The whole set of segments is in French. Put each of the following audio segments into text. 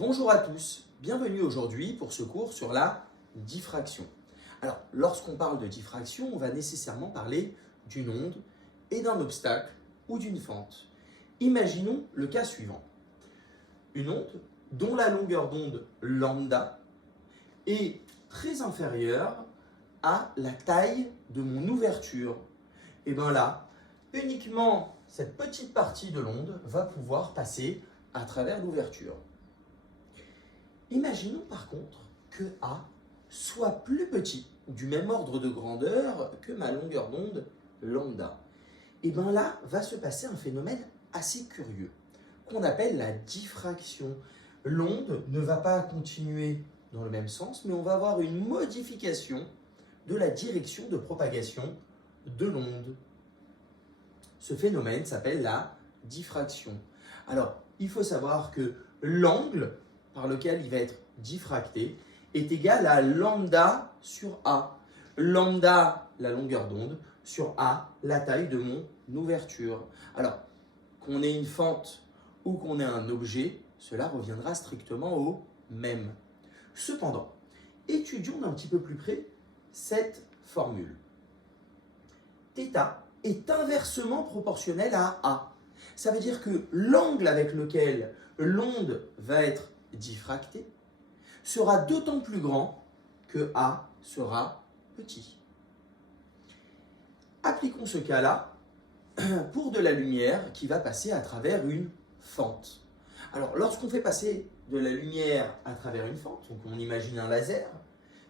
Bonjour à tous, bienvenue aujourd'hui pour ce cours sur la diffraction. Alors, lorsqu'on parle de diffraction, on va nécessairement parler d'une onde et d'un obstacle ou d'une fente. Imaginons le cas suivant. Une onde dont la longueur d'onde lambda est très inférieure à la taille de mon ouverture. Et bien là, uniquement cette petite partie de l'onde va pouvoir passer à travers l'ouverture. Imaginons par contre que A soit plus petit, du même ordre de grandeur que ma longueur d'onde lambda. Et bien là va se passer un phénomène assez curieux, qu'on appelle la diffraction. L'onde ne va pas continuer dans le même sens, mais on va avoir une modification de la direction de propagation de l'onde. Ce phénomène s'appelle la diffraction. Alors, il faut savoir que l'angle par lequel il va être diffracté est égal à lambda sur A. Lambda, la longueur d'onde, sur A, la taille de mon ouverture. Alors, qu'on ait une fente ou qu'on ait un objet, cela reviendra strictement au même. Cependant, étudions d'un petit peu plus près cette formule. Θ est inversement proportionnel à A. Ça veut dire que l'angle avec lequel l'onde va être diffractée sera d'autant plus grand que A sera petit. Appliquons ce cas-là pour de la lumière qui va passer à travers une fente. Alors, lorsqu'on fait passer de la lumière à travers une fente, donc on imagine un laser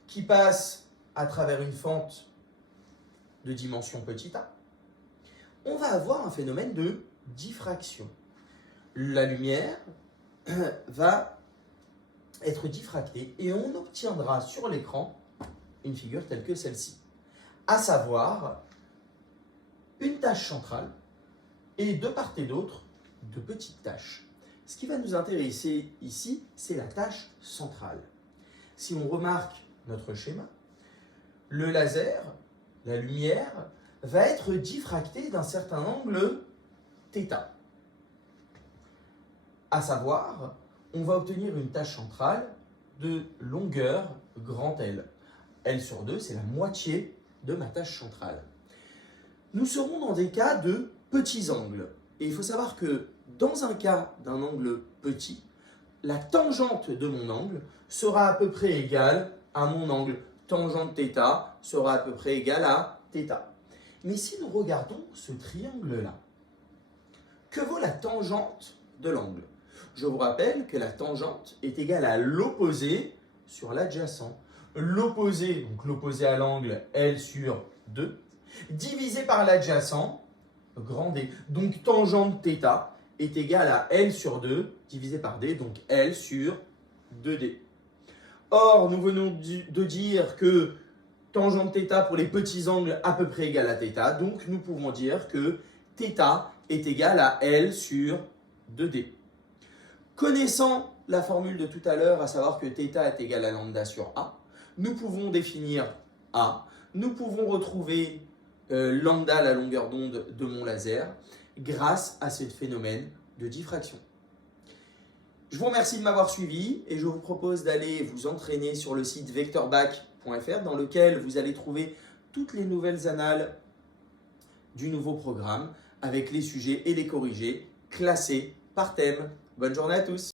qui passe à travers une fente de dimension petit a, on va avoir un phénomène de diffraction. La lumière va être diffractée et on obtiendra sur l'écran une figure telle que celle-ci, à savoir une tache centrale et de part et d'autre de petites taches. Ce qui va nous intéresser ici, c'est la tache centrale. Si on remarque notre schéma, le laser, la lumière, va être diffractée d'un certain angle θ. À savoir, on va obtenir une tache centrale de longueur grand L. L sur 2, c'est la moitié de ma tache centrale. Nous serons dans des cas de petits angles. Et il faut savoir que dans un cas d'un angle petit, la tangente de mon angle sera à peu près égale à mon angle. Tangente θ sera à peu près égale à θ. Mais si nous regardons ce triangle-là, que vaut la tangente de l'angle? Je vous rappelle que la tangente est égale à l'opposé sur l'adjacent. L'opposé, donc l'opposé à l'angle L sur 2, divisé par l'adjacent, grand D. Donc tangente θ est égale à L sur 2 divisé par D, donc L sur 2D. Or, nous venons de dire que tangente θ pour les petits angles à peu près égale à θ, donc nous pouvons dire que θ est égal à L sur 2D. Connaissant la formule de tout à l'heure, à savoir que θ est égal à lambda sur A, nous pouvons définir A, nous pouvons retrouver lambda, la longueur d'onde de mon laser, grâce à ce phénomène de diffraction. Je vous remercie de m'avoir suivi et je vous propose d'aller vous entraîner sur le site vectorbac.fr dans lequel vous allez trouver toutes les nouvelles annales du nouveau programme avec les sujets et les corrigés classés par thème. Bonne journée à tous!